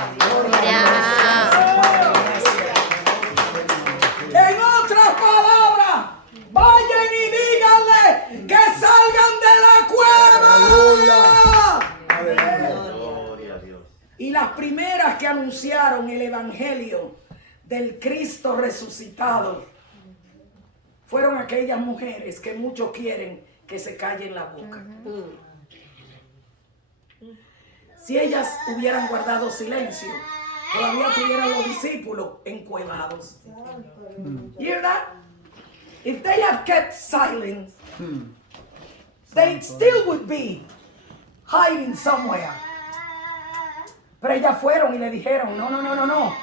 En otras palabras, vayan y díganle que salgan de la cueva. Y las primeras que anunciaron el evangelio del Cristo resucitado fueron aquellas mujeres que muchos quieren que se callen la boca. Si ellas hubieran guardado silencio, todavía tuvieran los discípulos encuevados. You hear that? If they have kept silent, they still would be hiding somewhere. Pero ellas fueron y le dijeron, no.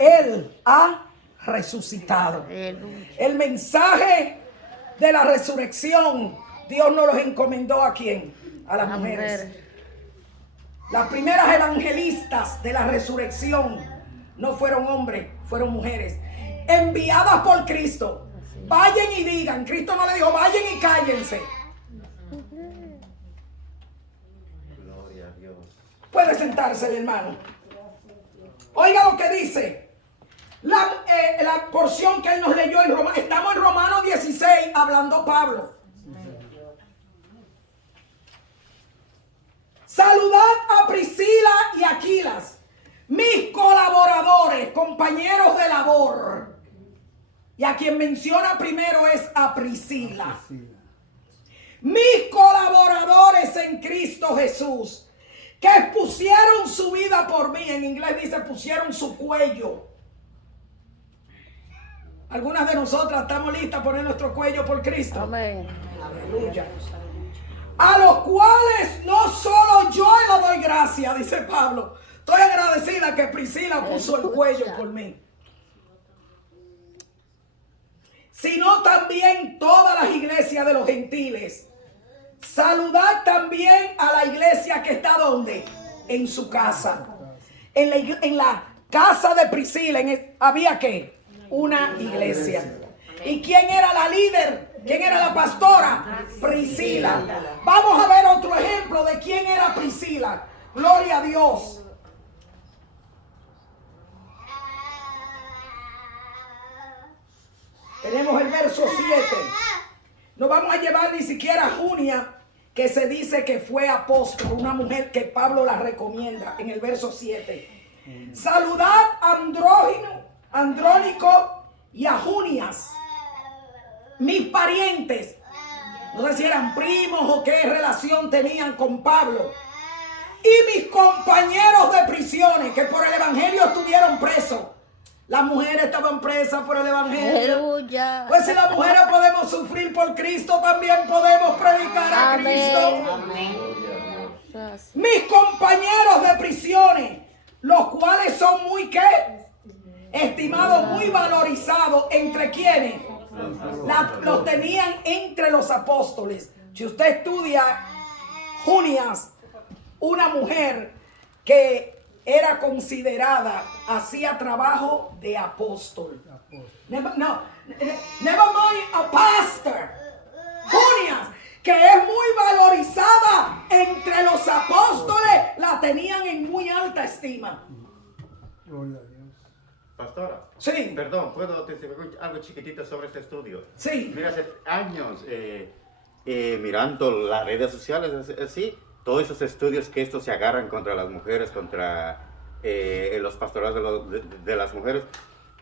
Él ha resucitado. El mensaje de la resurrección, Dios nos los encomendó ¿a quién? A las mujeres. Las primeras evangelistas de la resurrección no fueron hombres, fueron mujeres. Enviadas por Cristo. Vayan y digan. Cristo no le dijo, vayan y cállense. Gloria a Dios. Puede sentarse el hermano. Oiga lo que dice. La porción que él nos leyó en Romanos. Estamos en Romanos 16 hablando Pablo. Saludad a Priscila y Aquilas, mis colaboradores, compañeros de labor. Y a quien menciona primero es a Priscila. Mis colaboradores en Cristo Jesús, que pusieron su vida por mí. En inglés dice pusieron su cuello. Algunas de nosotras estamos listas a poner nuestro cuello por Cristo. Amén. Aleluya. A los cuales no solo yo le doy gracias, dice Pablo. Estoy agradecida que Priscila puso el cuello por mí. Sino también todas las iglesias de los gentiles. Saludad también a la iglesia que está ¿dónde? En su casa. En la casa de Priscila había ¿qué? Una iglesia. ¿Y quién era la líder? ¿Quién era la pastora? Priscila. Vamos a ver otro ejemplo de quién era Priscila. Gloria a Dios. Tenemos el verso 7. No vamos a llevar ni siquiera a Junia, que se dice que fue apóstol, una mujer que Pablo la recomienda en el verso 7. Saludad a Andrónico y a Junias, mis parientes. No sé si eran primos o qué relación tenían con Pablo. Y mis compañeros de prisiones que por el evangelio estuvieron presos. Las mujeres estaban presas por el evangelio. Aleluya. Pues si las mujeres podemos sufrir por Cristo, también podemos predicar a Cristo. Amén. Mis compañeros de prisiones, los cuales son muy ¿qué? Estimados, muy valorizados. ¿Entre quienes? Los tenían entre los apóstoles. Si usted estudia Junias, una mujer que era considerada, hacía trabajo de apóstol. Never mind a pastor. Junias, que es muy valorizada entre los apóstoles, la tenían en muy alta estima. Gloria a Dios. Pastora. Sí. Perdón, ¿puedo decir algo chiquitito sobre este estudio? Sí. Mira, hace años, mirando las redes sociales, así, todos esos estudios que estos se agarran contra las mujeres, contra los pastorados de las mujeres.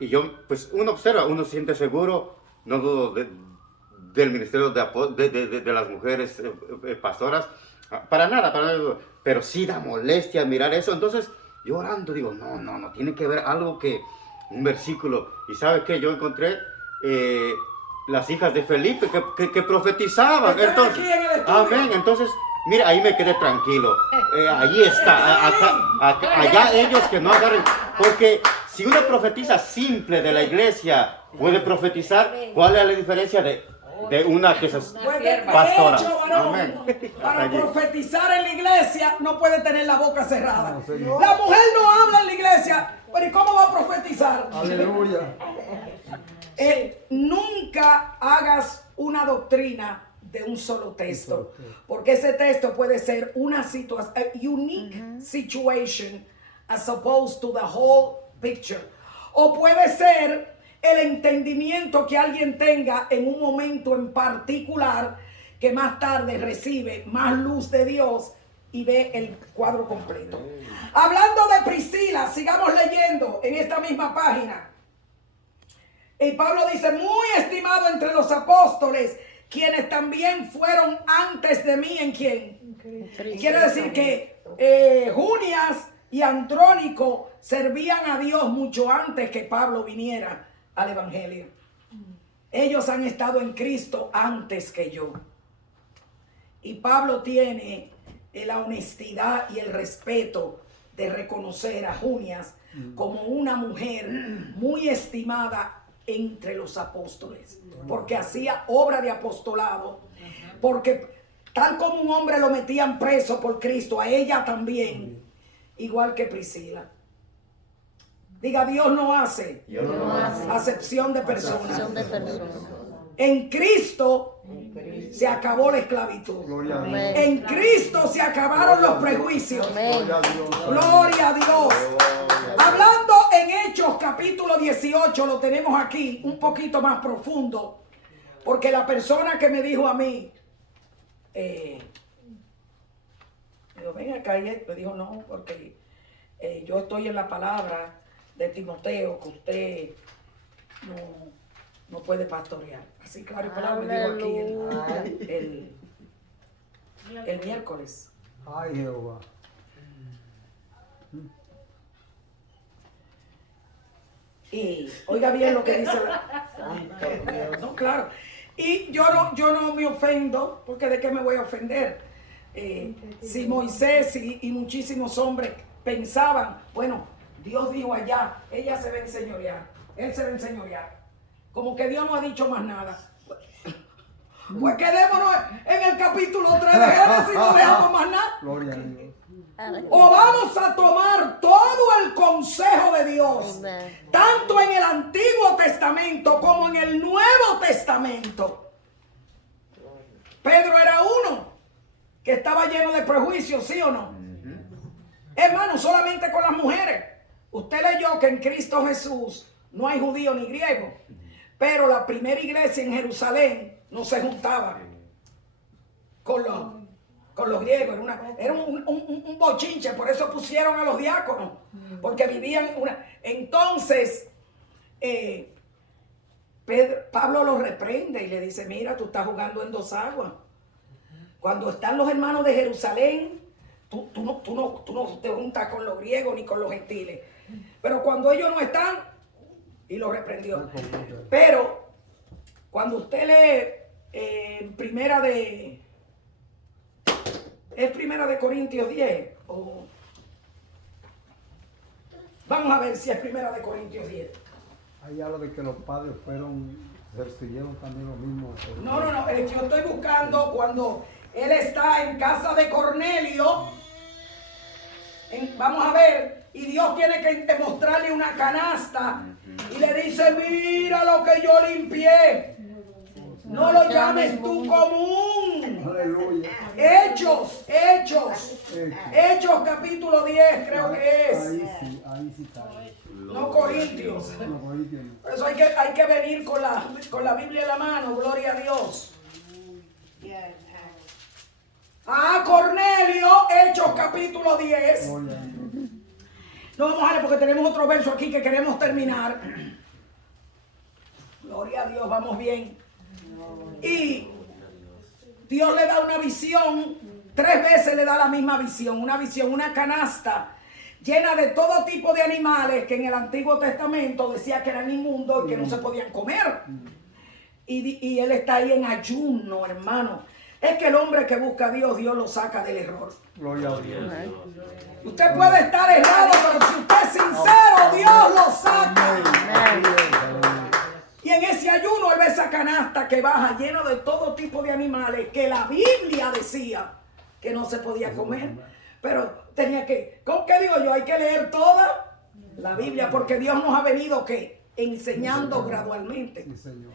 Y yo, pues, uno observa, uno se siente seguro, no dudo del ministerio de las mujeres pastoras, para nada, pero sí da molestia mirar eso. Entonces, yo orando digo, no, tiene que haber algo que, un versículo. ¿Y sabe qué? Yo encontré las hijas de Felipe que profetizaban. Están Entonces, aquí en el estudio. amén. Entonces, mira, ahí me quedé tranquilo. Allí está. Allá ellos que no agarren. Porque si uno profetiza simple de la iglesia, puede profetizar. ¿Cuál es la diferencia de una que es pastora? De hecho, varón, Amén. para Allí. profetizar en la iglesia no puede tener la boca cerrada. No, señor. La mujer no habla en la iglesia, pero ¿y cómo va a profetizar? Aleluya. Nunca hagas una doctrina de un solo texto, porque ese texto puede ser una situación, unique situation as opposed to the whole picture. O puede ser el entendimiento que alguien tenga en un momento en particular que más tarde recibe más luz de Dios y ve el cuadro completo. Hablando de Priscila, sigamos leyendo en esta misma página. Y Pablo dice, muy estimado entre los apóstoles, quienes también fueron antes de mí, ¿en quién? Quiere decir que Junias y Andrónico servían a Dios mucho antes que Pablo viniera al evangelio. Ellos han estado en Cristo antes que yo. Y Pablo tiene la honestidad y el respeto de reconocer a Junias como una mujer muy estimada entre los apóstoles, porque hacía obra de apostolado, porque tal como un hombre lo metían preso por Cristo, a ella también, igual que Priscila. Diga, Dios no hace acepción de personas. En Cristo se acabó la esclavitud. En Cristo se acabaron los prejuicios. Gloria a Dios. Hablando en Hechos capítulo 18, lo tenemos aquí un poquito más profundo, porque la persona que me dijo a mí, digo, ven acá, y él me dijo, no, porque yo estoy en la palabra de Timoteo, que usted no puede pastorear. Así claro y palabra me dijo aquí el miércoles. Ay, Jehová. Y oiga bien lo que dice la... No, claro. Y yo no me ofendo, porque ¿de qué me voy a ofender? Si Moisés y muchísimos hombres pensaban, bueno, Dios dijo allá, ella se va a enseñorear, él se va a enseñorear. Como que Dios no ha dicho más nada. Pues quedémonos en el capítulo 3 de Génesis y no dejamos más nada. Gloria a Dios. O vamos a tomar todo el consejo de Dios, tanto en el Antiguo Testamento como en el Nuevo Testamento. Pedro era uno que estaba lleno de prejuicios, ¿sí o no? Hermano, solamente con las mujeres. Usted leyó que en Cristo Jesús no hay judío ni griego, pero la primera iglesia en Jerusalén no se juntaba con los griegos. Era un bochinche, por eso pusieron a los diáconos, porque vivían Entonces, Pablo lo reprende y le dice, mira, tú estás jugando en dos aguas. Cuando están los hermanos de Jerusalén, tú no te juntas con los griegos ni con los gentiles. Pero cuando ellos no están, y lo reprendió. Pero cuando usted lee primera de Corintios 10, vamos a ver si es primera de Corintios 10. Hay algo de que los padres recibieron también lo mismo. No, yo estoy buscando cuando él está en casa de Cornelio. Vamos a ver, y Dios tiene que mostrarle una canasta y le dice, mira lo que yo limpié. No lo llames tú común. Aleluya. Hechos capítulo 10 creo que es. Ahí sí está. No Corintios. No, Corintios no. Por eso hay que venir con la Biblia en la mano, gloria a Dios. Cornelio, Hechos capítulo 10. No vamos a leer porque tenemos otro verso aquí que queremos terminar. Gloria a Dios, vamos bien. Y Dios le da una visión, 3 veces le da la misma visión, una canasta llena de todo tipo de animales que en el Antiguo Testamento decía que eran inmundos y que no se podían comer. Y él está ahí en ayuno, hermano. Es que el hombre que busca a Dios, Dios lo saca del error. Gloria a Dios. Usted puede estar errado, pero si usted es sincero, Dios lo saca. Y en ese ayuno él ve esa canasta que baja lleno de todo tipo de animales que la Biblia decía que no se podía comer. Pero tenía que, ¿cómo que digo yo? Hay que leer toda la Biblia porque Dios nos ha venido ¿qué? Enseñando gradualmente. Sí, Señor.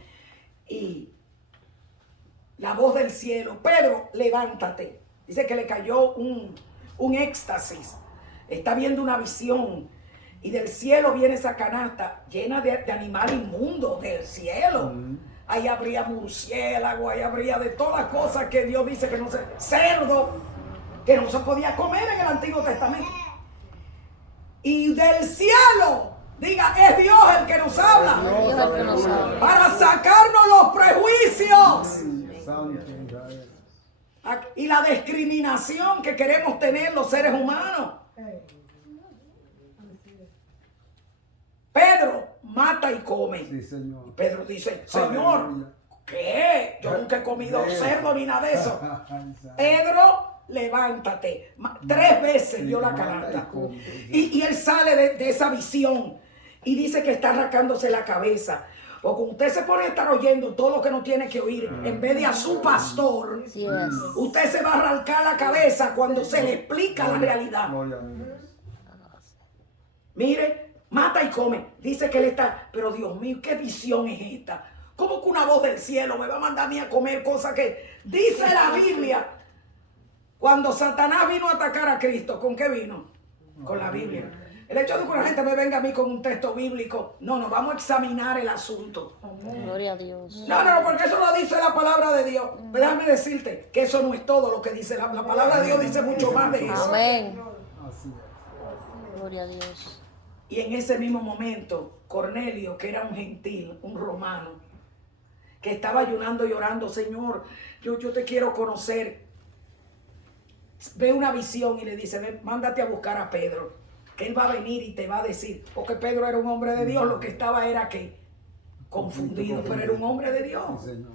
Y la voz del cielo, Pedro, levántate. Dice que le cayó un éxtasis. está viendo una visión y del cielo viene esa canasta llena de animal inmundo del cielo. Ahí habría murciélago, ahí habría de todas las cosas que Dios dice que no se... Cerdo, que no se podía comer en el Antiguo Testamento. Y del cielo, diga, es Dios el que nos habla. Para sacarnos los prejuicios. Y la discriminación que queremos tener los seres humanos. Pedro mata y come. Sí, Señor. Pedro dice, Señor, ¿qué? Yo nunca he comido cerdo ni nada de eso. Pedro, levántate. 3 veces dio la canasta. Y él sale de esa visión y dice que está arrancándose la cabeza. O cuando usted se pone a estar oyendo todo lo que no tiene que oír, en vez de a su pastor, usted se va a arrancar la cabeza cuando se le explica la realidad. Mire, mata y come. Dice que él está, pero Dios mío, ¿qué visión es esta? ¿Cómo que una voz del cielo me va a mandar a mí a comer cosas que dice la Biblia? Cuando Satanás vino a atacar a Cristo, ¿con qué vino? Con la Biblia. El hecho de que una gente me venga a mí con un texto bíblico, no, vamos a examinar el asunto. Gloria a Dios. No, porque eso lo dice la palabra de Dios. Déjame decirte que eso no es todo lo que dice la palabra de Dios, dice mucho más de eso. Amén. Gloria a Dios. Y en ese mismo momento, Cornelio, que era un gentil, un romano, que estaba ayunando y orando, Señor, yo te quiero conocer, ve una visión y le dice, ven, mándate a buscar a Pedro, que él va a venir y te va a decir, porque Pedro era un hombre de Dios, lo que estaba era que confundido, pero era un hombre de Dios. Sí, Señor.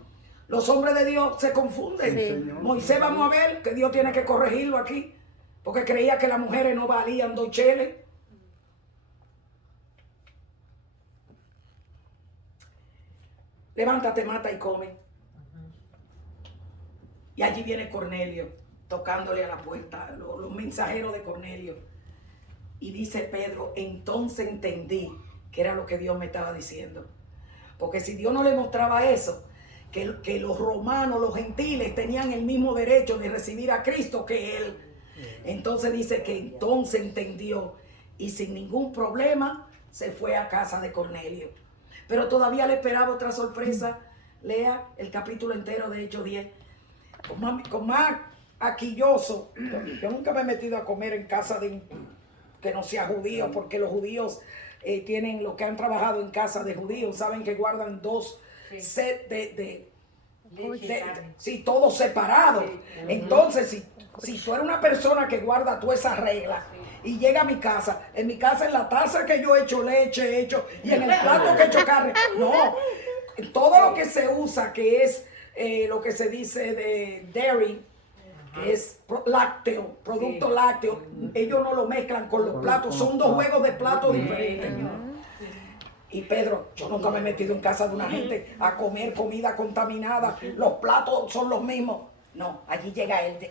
Los hombres de Dios se confunden. Sí. Moisés, vamos a ver que Dios tiene que corregirlo aquí, porque creía que las mujeres no valían 2 cheles. Levántate, mata y come. Y allí viene Cornelio, tocándole a la puerta, los mensajeros de Cornelio. Y dice Pedro, entonces entendí que era lo que Dios me estaba diciendo. Porque si Dios no le mostraba eso, que los romanos, los gentiles, tenían el mismo derecho de recibir a Cristo que él. Entonces dice que entonces entendió y sin ningún problema se fue a casa de Cornelio. Pero todavía le esperaba otra sorpresa. Lea el capítulo entero de Hechos 10. Con más aquilloso. Yo nunca me he metido a comer en casa de que no sea judío, porque los judíos tienen, los que han trabajado en casa de judíos, saben que guardan 2 sets de sí, todos separados. Entonces, si tú eres una persona que guarda todas esas reglas, y llega a mi casa, en la taza que yo he hecho leche, y en el plato que he hecho carne, no, todo lo que se usa, que es lo que se dice de dairy, que es lácteo, producto lácteo, ellos no lo mezclan con los platos, son 2 juegos de platos diferentes. Y Pedro, yo nunca me he metido en casa de una gente a comer comida contaminada, los platos son los mismos. No, allí llega él.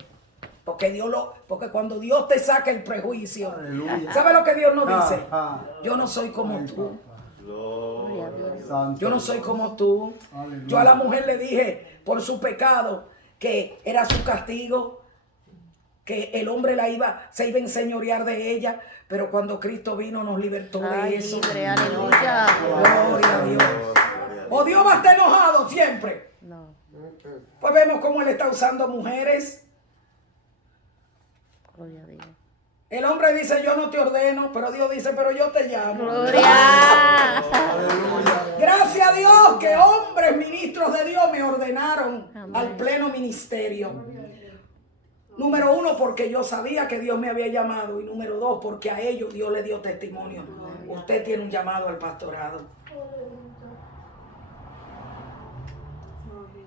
Porque cuando Dios te saca el prejuicio, ¿sabe lo que Dios nos dice? Yo no soy como tú. Yo no soy como tú. Yo a la mujer le dije por su pecado que era su castigo, que el hombre se iba a enseñorear de ella, pero cuando Cristo vino nos libertó de eso. Libre, aleluya. Gloria a Dios. ¿O Dios va a estar enojado siempre? No. Pues vemos cómo Él está usando mujeres. Gloria a Dios. El hombre dice, yo no te ordeno, pero Dios dice, pero yo te llamo. Gloria. Gracias a Dios que hombres ministros de Dios me ordenaron Amén. al pleno ministerio. Número 1, porque yo sabía que Dios me había llamado. Y número 2, porque a ellos Dios le dio testimonio. Usted tiene un llamado al pastorado.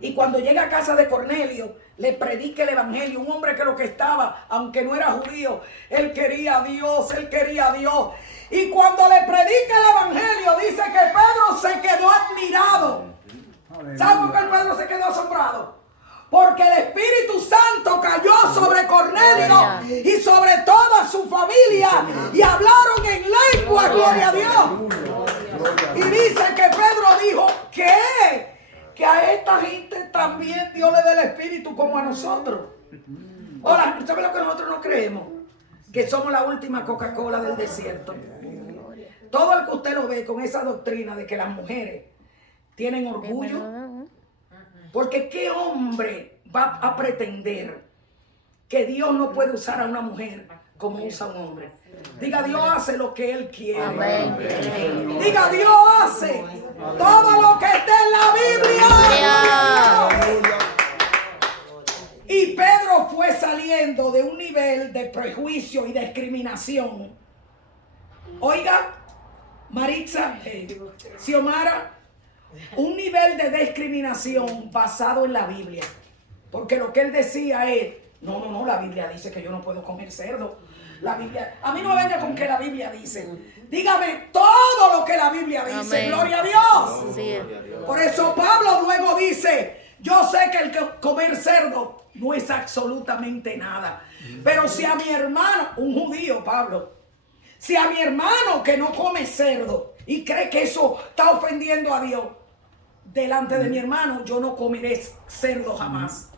Y cuando llega a casa de Cornelio, le predica el evangelio. Un hombre que lo que estaba, aunque no era judío, él quería a Dios, Y cuando le predica el evangelio, dice que Pedro se quedó admirado. ¿Sabe por qué Pedro se quedó asombrado? Porque el Espíritu Santo cayó sobre Cornelio y sobre toda su familia y hablaron en lengua, gloria a Dios. Y dice que Pedro dijo, ¿qué? Que a esta gente también Dios le dé el Espíritu como a nosotros. Ahora, ¿sabe lo que nosotros no creemos? que somos la última Coca-Cola del desierto. Todo el que usted lo ve con esa doctrina de que las mujeres tienen orgullo, porque ¿qué hombre va a pretender que Dios no puede usar a una mujer como usa a un hombre? Diga, Dios hace lo que Él quiere. Amén. Diga, Dios hace todo lo que esté en la Biblia. Y Pedro fue saliendo de un nivel de prejuicio y discriminación. Oiga, Maritza, Xiomara, un nivel de discriminación basado en la Biblia. Porque lo que él decía es, no, la Biblia dice que yo no puedo comer cerdo. La Biblia, a mí no me venga con que la Biblia dice. Dígame todo lo que la Biblia dice. Amén. Gloria a Dios. Sí. Por eso Pablo luego dice, yo sé que el comer cerdo no es absolutamente nada. Pero si a mi hermano, un judío, Pablo, si a mi hermano que no come cerdo y cree que eso está ofendiendo a Dios, delante de mi hermano yo no comeré cerdo jamás.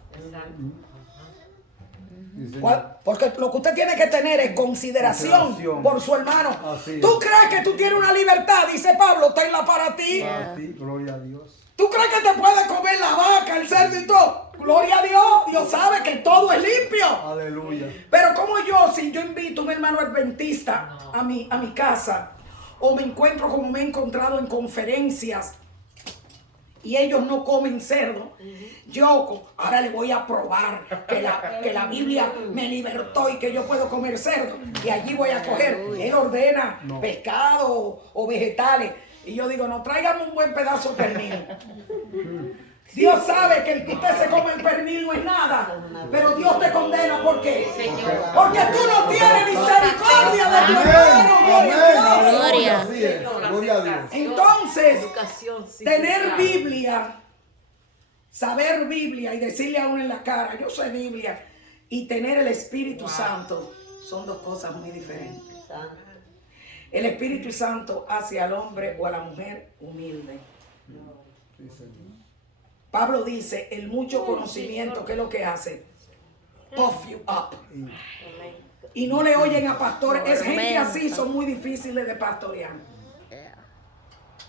Porque lo que usted tiene que tener es consideración por su hermano. ¿Tú crees que tú tienes una libertad? Dice Pablo, tenla para ti. Gloria a Dios. ¿Tú crees que te puedes comer la vaca, el cerdo y todo? Gloria a Dios. Dios sabe que todo es limpio. Aleluya. Pero como yo, si yo invito a un hermano adventista a mi casa, o me encuentro como me he encontrado en conferencias, y ellos no comen cerdo, yo ahora le voy a probar que la Biblia me libertó y que yo puedo comer cerdo. Y allí voy a coger. Él ordena pescado o vegetales. Y yo digo, no, tráigame un buen pedazo de pernil. Dios sabe que el que usted se come el pernil no es nada. Pero Dios te condena. ¿Por qué? Porque tú no tienes misericordia de tu hermano. Gloria. Gloria a Dios. Entonces, tener Biblia, saber Biblia y decirle a uno en la cara, yo soy Biblia, y tener el Espíritu Santo son dos cosas muy diferentes. El Espíritu Santo hace al hombre o a la mujer humilde. Pablo dice, el mucho conocimiento, ¿qué es lo que hace? Puff you up. Y no le oyen a pastores. Es gente así, son muy difíciles de pastorear.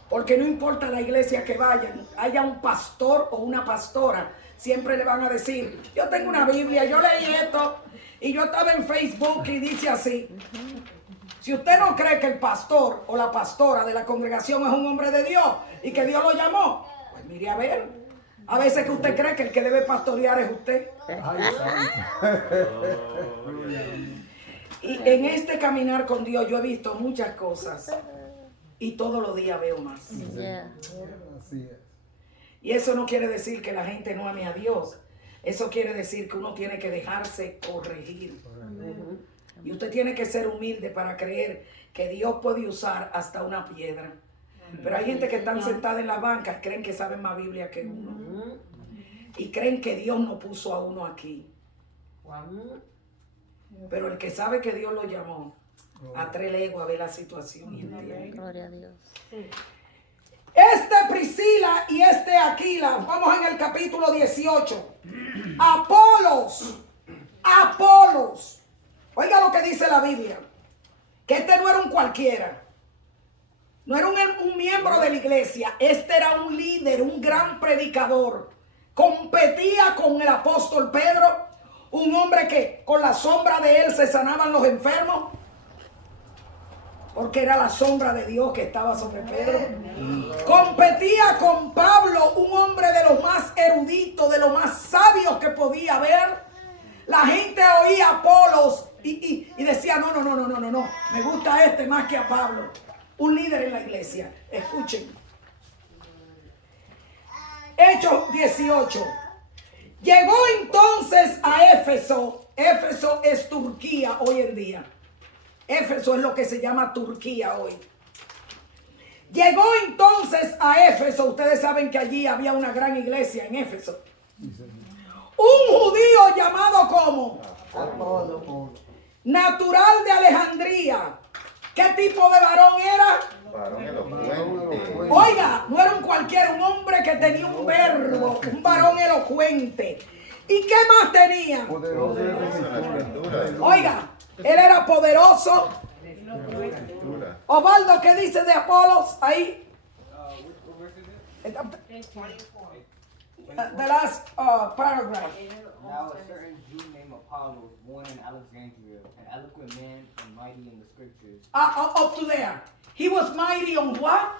Porque no importa la iglesia que vayan, haya un pastor o una pastora, siempre le van a decir, yo tengo una Biblia, yo leí esto, y yo estaba en Facebook y dice así. Si usted no cree que el pastor o la pastora de la congregación es un hombre de Dios y que Dios lo llamó, pues mire a ver. A veces que usted cree que el que debe pastorear es usted. Y en este caminar con Dios yo he visto muchas cosas y todos los días veo más. Así es. Y eso no quiere decir que la gente no ame a Dios. Eso quiere decir que uno tiene que dejarse corregir. Y usted tiene que ser humilde para creer que Dios puede usar hasta una piedra. Pero hay gente que están sentada en las bancas, creen que saben más Biblia que uno. Y creen que Dios no puso a uno aquí. Pero el que sabe que Dios lo llamó, a 3 leguas ve la situación y entiende. Gloria a Dios. Este Priscila y este Aquila, vamos en el capítulo 18. Apolos. Oiga lo que dice la Biblia. Que este no era un cualquiera. No era un miembro de la iglesia. Este era un líder, un gran predicador. Competía con el apóstol Pedro. Un hombre que con la sombra de él se sanaban los enfermos. Porque era la sombra de Dios que estaba sobre Pedro. Competía con Pablo, un hombre de los más eruditos, de los más sabios que podía haber. La gente oía a Apolos y decía, no, me gusta este más que a Pablo. Un líder en la iglesia. Escuchen. Hechos 18. Llegó entonces a Éfeso. Éfeso es Turquía hoy en día. Éfeso es lo que se llama Turquía hoy. Llegó entonces a Éfeso. Ustedes saben que allí había una gran iglesia en Éfeso. Un judío llamado como Apolo, natural de Alejandría. ¿Qué tipo de varón era? Varón elocuente. Oiga, no era un cualquiera, un hombre que tenía un verbo, un varón elocuente. ¿Y qué más tenía? Poderoso de la escritura. Oiga, Él era poderoso. Osvaldo, ¿qué dice de Apolos ahí? The last paragraph. Now a certain Jew named Apollos, born in Alexandria, an eloquent man and mighty in the scriptures. Up to there. He was mighty on what?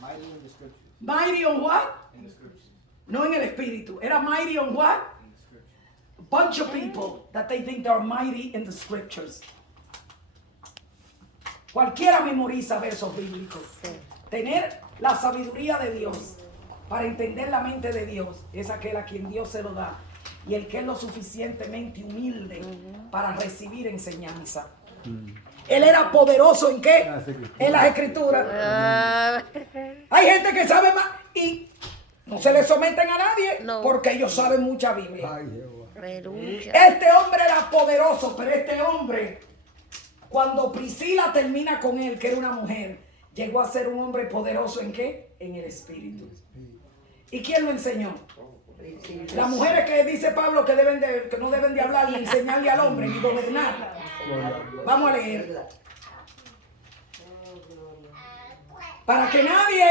Mighty in the scriptures. Mighty on what? In the scriptures. No en el espíritu. Era mighty on what? In the scriptures. A bunch of people that they think they're mighty in the scriptures. Cualquiera memoriza versos bíblicos. Tener la sabiduría de Dios para entender la mente de Dios es aquel a quien Dios se lo da y el que es lo suficientemente humilde para recibir enseñanza. Él era poderoso ¿en qué? En las escrituras. Hay gente que sabe más y no se le someten a nadie No. porque ellos saben mucha Biblia. Ay, Jehová. Aleluya. Este hombre era poderoso, pero este hombre, cuando Priscila termina con él, que era una mujer, llegó a ser un hombre poderoso ¿en qué? En el espíritu. ¿Y quién lo enseñó? Las mujeres que dice Pablo que no deben de hablar ni enseñarle al hombre ni gobernar. Vamos a leer. Para que nadie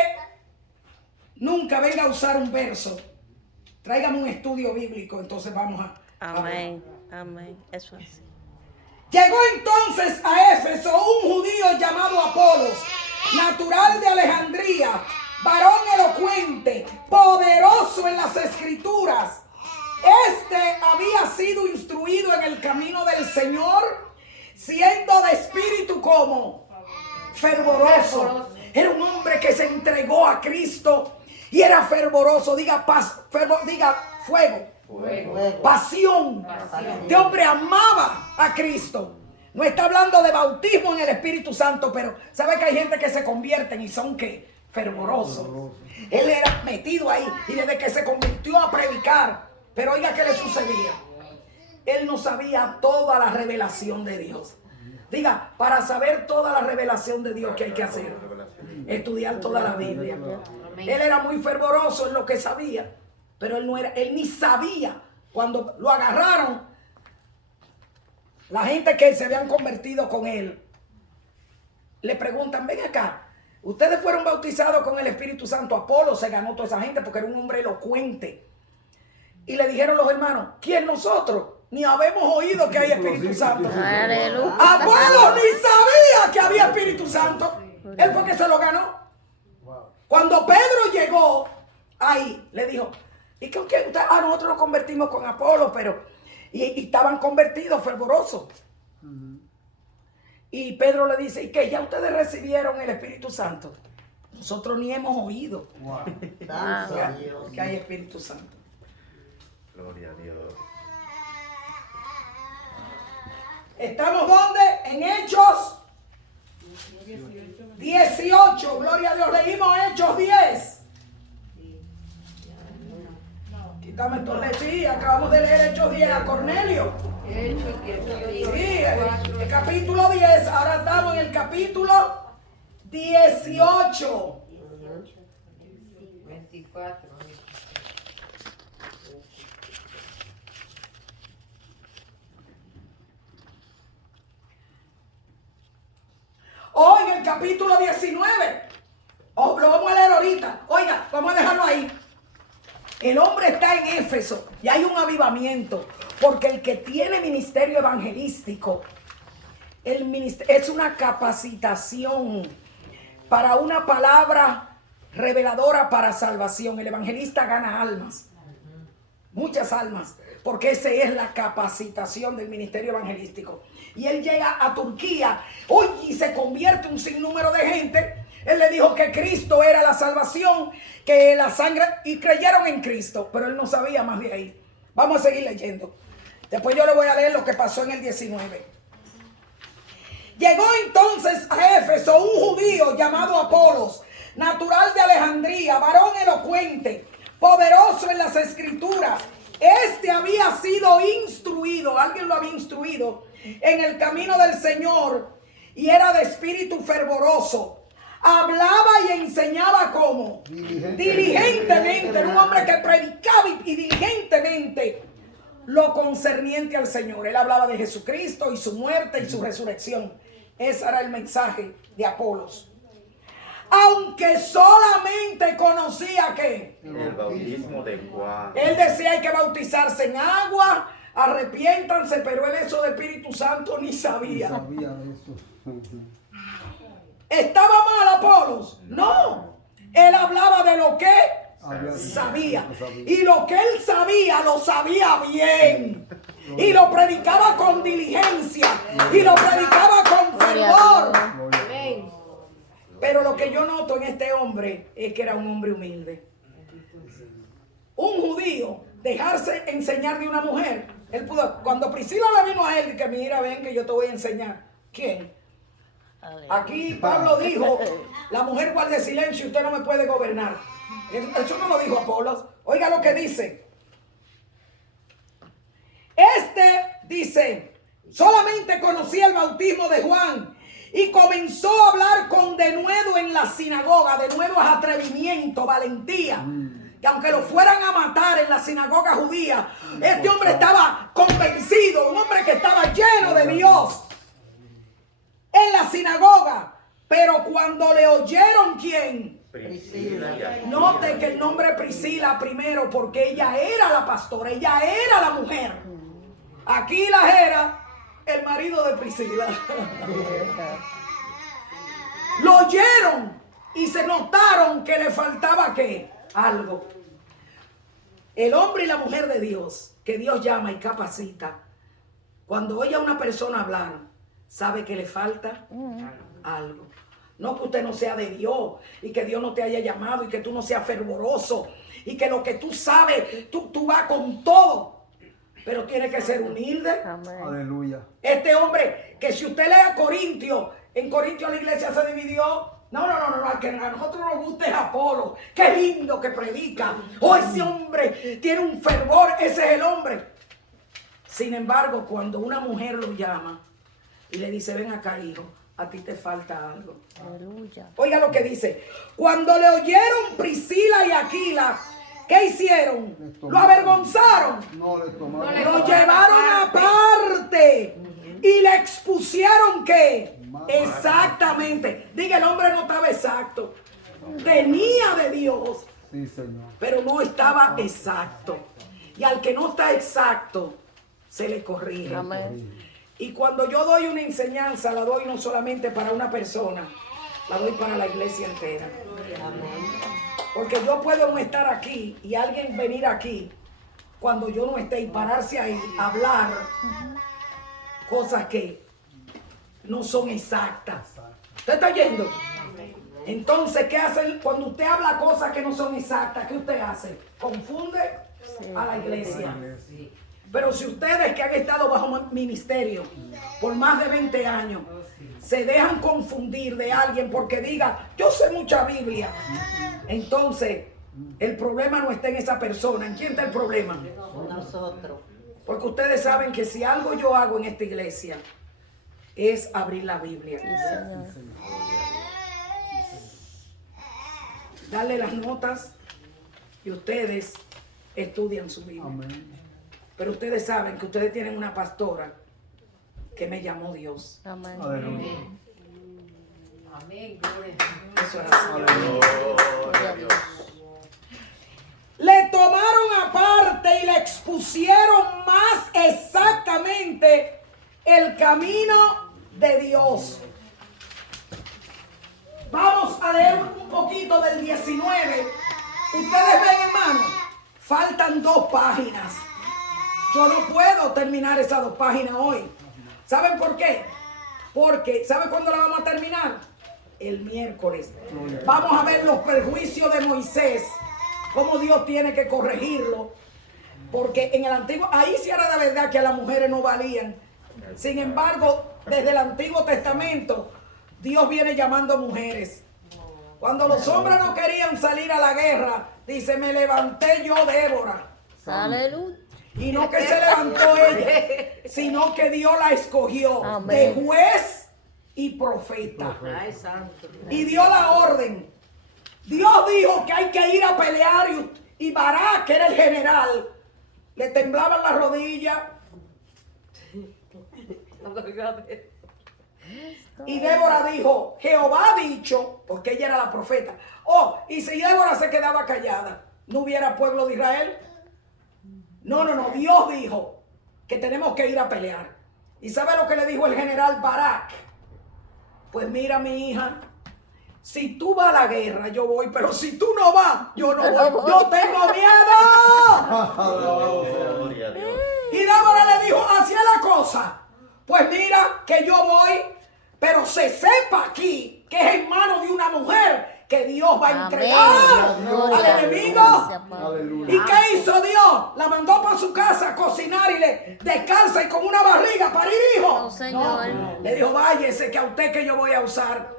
nunca venga a usar un verso, tráigame un estudio bíblico, entonces vamos a Amén. Amén. Eso es. Llegó entonces a Éfeso un judío llamado Apolos, natural de Alejandría, varón elocuente, poderoso en las escrituras. Este había sido instruido en el camino del Señor, siendo de espíritu como fervoroso. Era un hombre que se entregó a Cristo y era fervoroso. Diga paz, diga fuego. Pasión. Este hombre amaba a Cristo. No está hablando de bautismo en el Espíritu Santo, pero sabe que hay gente que se convierten y son ¿qué? Fervorosos. Él era metido ahí y desde que se convirtió a predicar. Pero oiga qué le sucedía. Él no sabía toda la revelación de Dios. Diga, para saber toda la revelación de Dios, ¿qué hay que hacer? Estudiar toda la Biblia. Él era muy fervoroso en lo que sabía, pero él ni sabía. Cuando lo agarraron, la gente que se habían convertido con él, le preguntan, ven acá, ustedes fueron bautizados con el Espíritu Santo. Apolo se ganó toda esa gente porque era un hombre elocuente. Y le dijeron los hermanos, ¿quién nosotros? Ni habemos oído que hay Espíritu Santo. Aleluya. Apolo ni sabía que había Espíritu Santo. Él fue que se lo ganó. Cuando Pedro llegó ahí, le dijo, ¿y con qué? Nosotros nos convertimos con Apolo, pero y estaban convertidos, fervorosos. Y Pedro le dice, ¿y qué? ¿Ya ustedes recibieron el Espíritu Santo? Nosotros ni hemos oído que hay Espíritu Santo. Gloria a Dios. ¿Estamos dónde? En Hechos 18. Gloria a Dios. Leímos Hechos 10. Quítame entonces, sí, acabamos de leer Hechos 10 a Cornelio. Sí, el capítulo 10. Ahora estamos en el capítulo 18. 24. Hoy en el capítulo 19. Lo vamos a leer ahorita. Oiga, vamos a dejarlo ahí. El hombre está en Éfeso y hay un avivamiento. Porque el que tiene ministerio evangelístico, es una capacitación para una palabra reveladora para salvación. El evangelista gana almas. Muchas almas. Porque esa es la capacitación del ministerio evangelístico. Y él llega a Turquía, y se convierte un sinnúmero de gente. Él le dijo que Cristo era la salvación, que la sangre, y creyeron en Cristo, pero él no sabía más de ahí. Vamos a seguir leyendo. Después yo le voy a leer lo que pasó en el 19. Llegó entonces a Éfeso un judío llamado Apolos, natural de Alejandría, varón elocuente, poderoso en las escrituras. Este había sido instruido, alguien lo había instruido en el camino del Señor y era de espíritu fervoroso. Hablaba y enseñaba como diligentemente. Era un hombre que predicaba y diligentemente lo concerniente al Señor. Él hablaba de Jesucristo y su muerte y su resurrección. Ese era el mensaje de Apolos. Aunque solamente conocía que El bautismo de Juan. él decía hay que bautizarse en agua, arrepiéntanse, pero él eso de Espíritu Santo ni sabía. Sabía de eso. ¿Estaba mal Apolos? No. Él hablaba de lo que Había- sabía. lo sabía. Y lo que él sabía, lo sabía bien. Y lo predicaba con diligencia. Y lo predicaba con fervor. Gloria. Pero lo que yo noto en este hombre es que era un hombre humilde. Un judío, dejarse enseñar de una mujer. Él pudo, cuando Priscila le vino a él y que mira, ven que yo te voy a enseñar. ¿Quién? Aquí Pablo dijo, la mujer guarde silencio y usted no me puede gobernar. Eso no lo dijo Apolos. Oiga lo que dice. Este dice, solamente conocía el bautismo de Juan y comenzó a hablar con denuedo en la sinagoga. Denuedo es atrevimiento, valentía. Que aunque lo fueran a matar en la sinagoga judía, este hombre estaba convencido, un hombre que estaba lleno de Dios en la sinagoga. Pero cuando le oyeron, ¿quién? Priscila y Aquila. Note que el nombre Priscila primero, porque ella era la pastora, ella era la mujer. Aquila era el marido de Priscila. Lo oyeron y se notaron que le faltaba ¿qué? Algo. El hombre y la mujer de Dios, que Dios llama y capacita, cuando oye a una persona hablar, sabe que le falta algo. No que usted no sea de Dios y que Dios no te haya llamado y que tú no seas fervoroso y que lo que tú sabes, tú vas con todo. Pero tiene que ser humilde. Amén. Aleluya. Este hombre, que si usted lee Corintios, en Corintios la iglesia se dividió. No, al que a nosotros nos gusta es Apolo. Qué lindo que predica. Oh, ese hombre tiene un fervor, ese es el hombre. Sin embargo, cuando una mujer lo llama y le dice, ven acá, hijo, a ti te falta algo. Aleluya. Oiga lo que dice. Cuando le oyeron Priscila y Aquila, ¿qué hicieron? Lo avergonzaron. No le tomaron. Lo llevaron aparte y le expusieron ¿qué? Exactamente. Diga, el hombre no estaba exacto. Tenía de Dios, Sí, Señor. pero no estaba exacto. Y al que no está exacto, se le corrige. Amén. Y cuando yo doy una enseñanza, la doy no solamente para una persona, la doy para la iglesia entera. Porque yo puedo no estar aquí y alguien venir aquí cuando yo no esté y pararse ahí a hablar cosas que no son exactas. ¿Usted está oyendo? Entonces, ¿qué hace cuando usted habla cosas que no son exactas? ¿Qué usted hace? Confunde a la iglesia. Pero si ustedes que han estado bajo ministerio por más de 20 años se dejan confundir de alguien porque diga, yo sé mucha Biblia, entonces el problema no está en esa persona. ¿En quién está el problema? Nosotros. Porque ustedes saben que si algo yo hago en esta iglesia es abrir la Biblia, Señor. darle las notas y ustedes estudian su Biblia. Amén. Pero ustedes saben que ustedes tienen una pastora que me llamó Dios. Amén. Aleluya. Eso es así. Gloria a Dios. Le tomaron aparte y le expusieron más exactamente el camino de Dios. Vamos a leer un poquito del 19. Ustedes ven, hermano, faltan 2 páginas. Yo no puedo terminar esas 2 páginas hoy. ¿Saben por qué? Porque, ¿saben cuándo la vamos a terminar? El miércoles. Vamos a ver los perjuicios de Moisés, cómo Dios tiene que corregirlo. Porque en el antiguo, ahí sí era de verdad que a las mujeres no valían. Sin embargo, desde el Antiguo Testamento, Dios viene llamando mujeres. Cuando los hombres no querían salir a la guerra, dice, me levanté yo, Débora. Aleluya. Y no que se levantó ella, sino que Dios la escogió de Amén. juez y profeta. Y dio la orden. Dios dijo que hay que ir a pelear y Barak, que era el general, le temblaban las rodillas. Y Débora dijo, Jehová ha dicho, porque ella era la profeta. Oh, y si Débora se quedaba callada, ¿no hubiera pueblo de Israel? No, Dios dijo que tenemos que ir a pelear. ¿Y sabe lo que le dijo el general Barak? Pues mira, mi hija, si tú vas a la guerra, yo voy, pero si tú no vas, yo no voy. Yo tengo miedo. Gloria a Dios. Y Débora le dijo, así es la cosa. Pues mira que yo voy, pero se sepa aquí que es en manos de una mujer que Dios va a entregar al enemigo. Aleluya. ¿Y qué hizo Dios? La mandó para su casa a cocinar y le descalza y con una barriga parir hijos. No, Señor. No. Le dijo, váyese que a usted que yo voy a usar.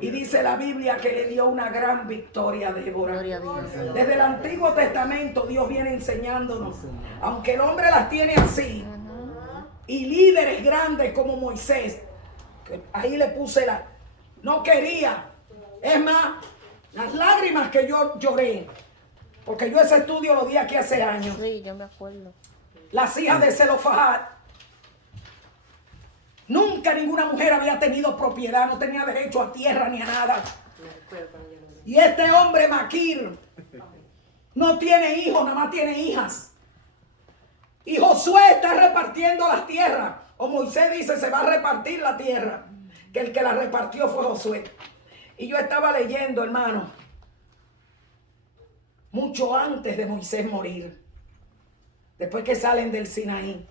Y dice la Biblia que le dio una gran victoria a Débora. Gloria a Dios. Desde el Antiguo Testamento Dios viene enseñándonos, aunque el hombre las tiene así, y líderes grandes como Moisés, que ahí le puse no quería, es más, las lágrimas que yo lloré, porque yo ese estudio lo di aquí hace años, Sí, yo me acuerdo. las hijas de Zelofahad. Nunca ninguna mujer había tenido propiedad, no tenía derecho a tierra ni a nada. Y este hombre Maquir no tiene hijos, nada más tiene hijas. Y Josué está repartiendo las tierras. O Moisés dice, se va a repartir la tierra. Que el que la repartió fue Josué. Y yo estaba leyendo, hermano, mucho antes de Moisés morir. Después que salen del Sinaí.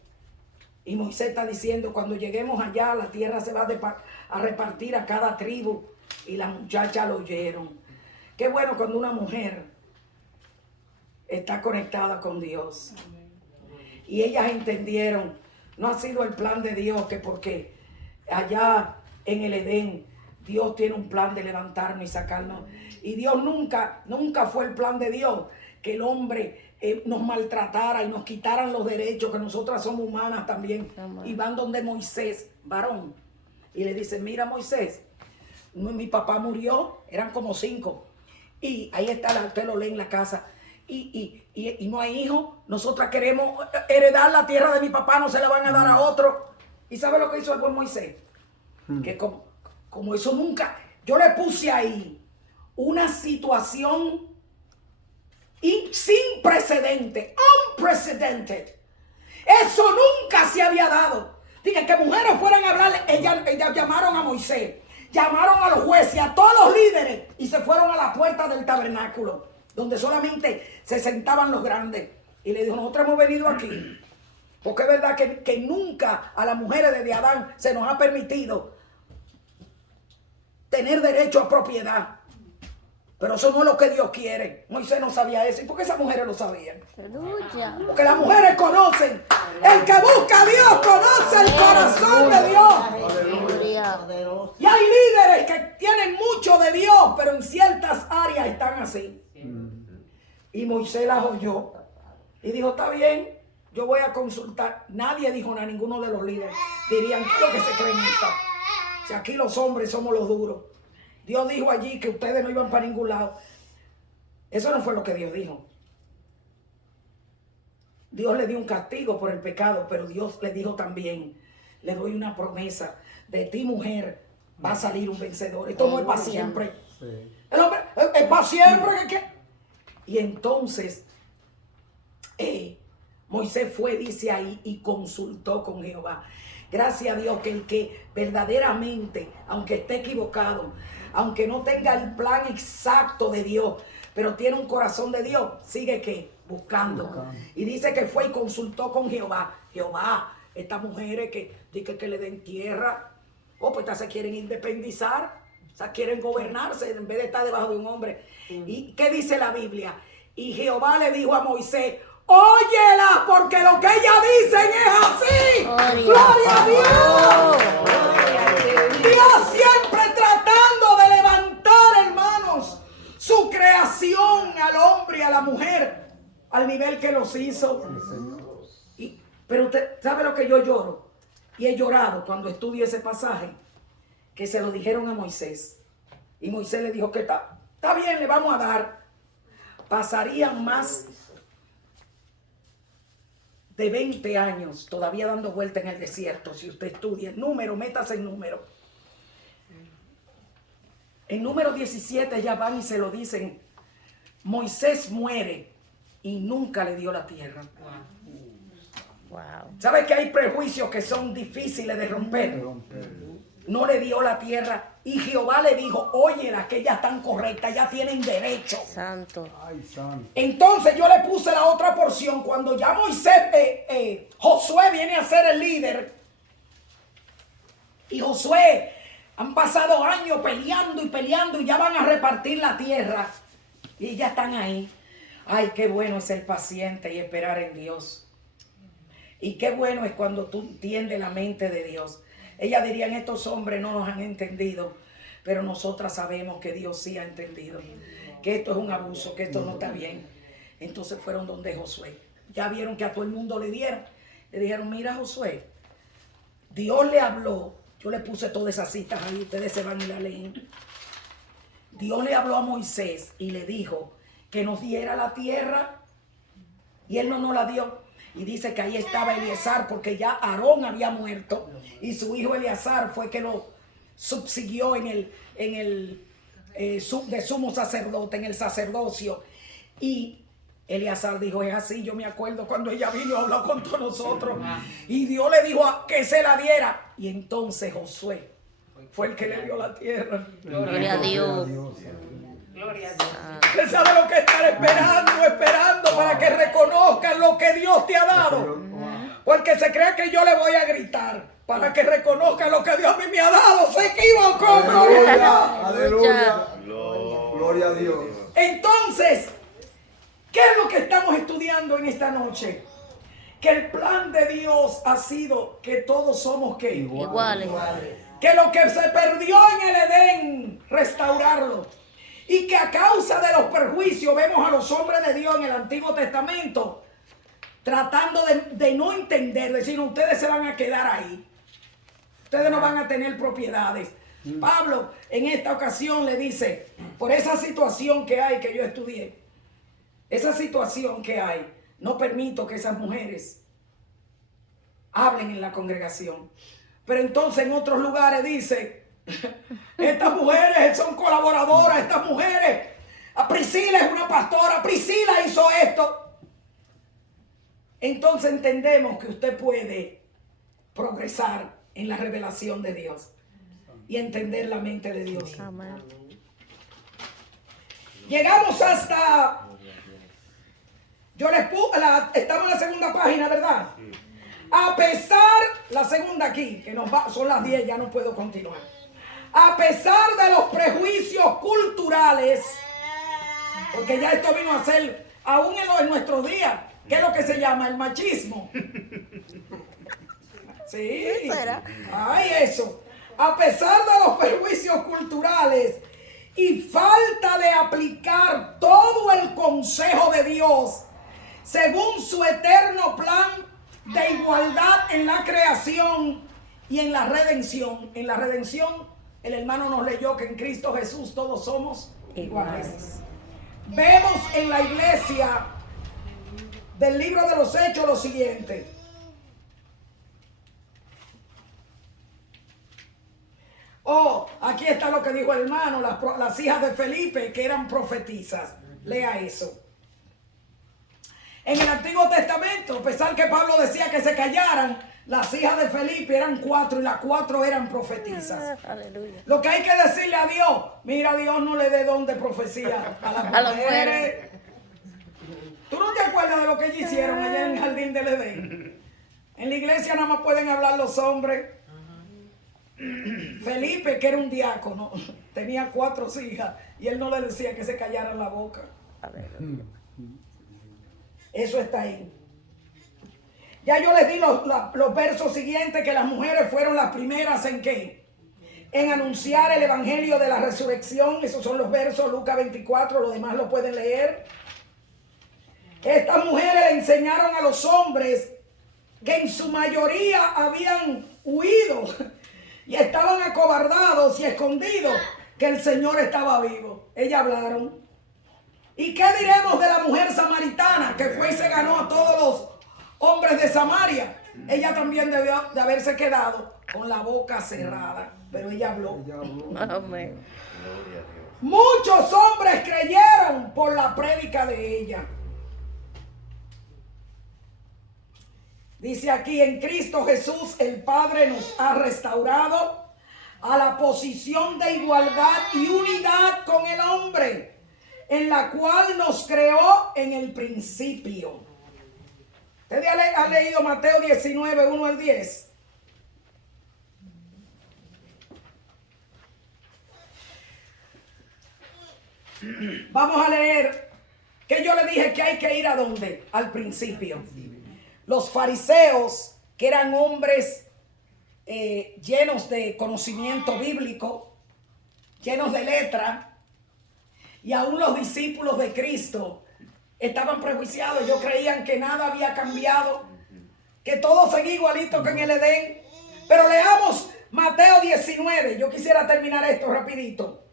Y Moisés está diciendo, cuando lleguemos allá, la tierra se va a repartir a cada tribu. Y las muchachas lo oyeron. Qué bueno cuando una mujer está conectada con Dios. Y ellas entendieron, no ha sido el plan de Dios, que porque allá en el Edén, Dios tiene un plan de levantarnos y sacarnos. Y Dios nunca fue el plan de Dios que el hombre nos maltratara y nos quitaran los derechos, que nosotras somos humanas también. Amén. Y van donde Moisés, varón, y le dicen, mira Moisés, mi papá murió, eran como 5, y ahí está, usted lo lee en la casa, y no hay hijos, nosotras queremos heredar la tierra de mi papá, no se la van a dar a otro. ¿Y sabe lo que hizo después Moisés? Que como eso nunca, yo le puse ahí una situación sin precedente, unprecedented. Eso nunca se había dado. Diga que mujeres fueran a hablar, ellas llamaron a Moisés, llamaron a los jueces, a todos los líderes, y se fueron a la puerta del tabernáculo, donde solamente se sentaban los grandes. Y le dijo, nosotros hemos venido aquí, porque es verdad que nunca a las mujeres desde Adán se nos ha permitido tener derecho a propiedad. Pero eso no es lo que Dios quiere. Moisés no sabía eso. ¿Y por qué esas mujeres lo sabían? Aleluya. Porque las mujeres conocen. El que busca a Dios conoce el corazón de Dios. Gloria. Y hay líderes que tienen mucho de Dios, pero en ciertas áreas están así. Y Moisés las oyó. Y dijo, está bien, yo voy a consultar. Nadie dijo nada, ninguno de los líderes. Dirían, ¿qué es lo que se creen esta? Si aquí los hombres somos los duros. Dios dijo allí que ustedes no iban para ningún lado. Eso no fue lo que Dios dijo. Dios le dio un castigo por el pecado, pero Dios le dijo también, le doy una promesa, de ti mujer va a salir un vencedor. Esto no es para siempre. Sí. El hombre es para siempre. Y entonces Moisés fue, dice ahí, y consultó con Jehová. Gracias a Dios que el que verdaderamente, aunque esté equivocado, aunque no tenga el plan exacto de Dios, pero tiene un corazón de Dios, sigue que buscando. Y dice que fue y consultó con Jehová. Jehová, estas mujeres que dicen que le den tierra, pues estas se quieren independizar, o sea, quieren gobernarse en vez de estar debajo de un hombre. ¿Y qué dice la Biblia? Y Jehová le dijo a Moisés, óyela, porque lo que ellas dicen es así. ¡Gloria a Dios! Dios siempre tratando de levantar, hermanos, su creación al hombre y a la mujer al nivel que los hizo. Pero usted sabe lo que yo lloro, y he llorado cuando estudio ese pasaje, que se lo dijeron a Moisés, y Moisés le dijo que está bien, le vamos a dar. Pasarían más de 20 años todavía dando vuelta en el desierto. Si usted estudia el número, métase en número. En número 17 ya van y se lo dicen. Moisés muere y nunca le dio la tierra. Wow. ¿Sabe que hay prejuicios que son difíciles de romper? No le dio la tierra. Y Jehová le dijo, oye, las que ya están correctas, ya tienen derecho. Santo. Ay, santo. Entonces yo le puse la otra porción. Cuando ya Moisés, Josué viene a ser el líder. Y Josué, han pasado años peleando y ya van a repartir la tierra. Y ya están ahí. Ay, qué bueno es ser paciente y esperar en Dios. Y qué bueno es cuando tú entiendes la mente de Dios. Ellas dirían, estos hombres no nos han entendido, pero nosotras sabemos que Dios sí ha entendido, que esto es un abuso, que esto no está bien. Entonces fueron donde Josué. Ya vieron que a todo el mundo le dieron. Le dijeron, mira Josué, Dios le habló. Yo le puse todas esas citas ahí, ustedes se van y la leen. Dios le habló a Moisés y le dijo que nos diera la tierra y él no nos la dio. Y dice que ahí estaba Eleazar porque ya Aarón había muerto y su hijo Eleazar fue que lo subsiguió de sumo sacerdote, en el sacerdocio. Y Eleazar dijo, es así, yo me acuerdo cuando ella vino a hablar con todos nosotros y Dios le dijo que se la diera. Y entonces Josué fue el que le dio la tierra. Gloria a Dios. Gloria a Dios. Usted sabe lo que estar esperando para que reconozcan lo que Dios te ha dado. Porque se cree que yo le voy a gritar para que reconozcan lo que Dios a mí me ha dado. Se equivocó, gloria. Aleluya. Gloria a Dios. Entonces, ¿qué es lo que estamos estudiando en esta noche? Que el plan de Dios ha sido que todos somos ¿qué? Iguales. Que lo que se perdió en el Edén, restaurarlo. Y que a causa de los perjuicios vemos a los hombres de Dios en el Antiguo Testamento tratando de no entender, decir, ustedes se van a quedar ahí. Ustedes no van a tener propiedades. Pablo en esta ocasión le dice, por esa situación que hay, que yo estudié, esa situación que hay, no permito que esas mujeres hablen en la congregación. Pero entonces en otros lugares dice, estas mujeres son colaboradoras, estas mujeres, a Priscila es una pastora, Priscila hizo esto. Entonces entendemos que usted puede progresar en la revelación de Dios y entender la mente de Dios. Amén. Llegamos hasta, yo les puse, estamos en la segunda página, ¿verdad? A pesar, la segunda aquí, que son las 10, ya no puedo continuar. A pesar de los prejuicios culturales, porque ya esto vino a ser, aún en nuestros días, ¿qué es lo que se llama? El machismo. Sí. Ay, eso. A pesar de los prejuicios culturales y falta de aplicar todo el consejo de Dios según su eterno plan de igualdad en la creación y en la redención. En la redención, el hermano nos leyó que en Cristo Jesús todos somos iguales. Vemos en la iglesia del libro de los Hechos lo siguiente. Oh, aquí está lo que dijo el hermano, las hijas de Felipe que eran profetisas. Lea eso. En el Antiguo Testamento, a pesar que Pablo decía que se callaran, las hijas de Felipe eran 4 y las 4 eran profetisas. Aleluya. Lo que hay que decirle a Dios, mira, Dios no le dé don de profecía a las mujeres. ¿Tú no te acuerdas de lo que ellos hicieron allá en el Jardín del Edén? En la iglesia nada más pueden hablar los hombres. Felipe, que era un diácono, tenía 4 hijas y él no le decía que se callaran la boca. Eso está ahí. Ya yo les di los versos siguientes, que las mujeres fueron las primeras en ¿qué? En anunciar el evangelio de la resurrección. Esos son los versos, Lucas 24, los demás lo pueden leer. Estas mujeres le enseñaron a los hombres que en su mayoría habían huido y estaban acobardados y escondidos, que el Señor estaba vivo. Ellas hablaron. ¿Y qué diremos de la mujer samaritana que fue y se ganó a todos hombres de Samaria. Ella también debió de haberse quedado con la boca cerrada, pero ella habló. Ella habló. Amén. Gloria a Dios. Muchos hombres creyeron por la prédica de ella. Dice aquí, en Cristo Jesús el Padre nos ha restaurado a la posición de igualdad y unidad con el hombre, en la cual nos creó en el principio. ¿Usted ha leído Mateo 19, 1 al 10? Vamos a leer que yo le dije que hay que ir a dónde, al principio. Los fariseos, que eran hombres llenos de conocimiento bíblico, llenos de letra, y aún los discípulos de Cristo estaban prejuiciados. Ellos creían que nada había cambiado, que todo seguía igualito que en el Edén. Pero leamos Mateo 19. Yo quisiera terminar esto rapidito.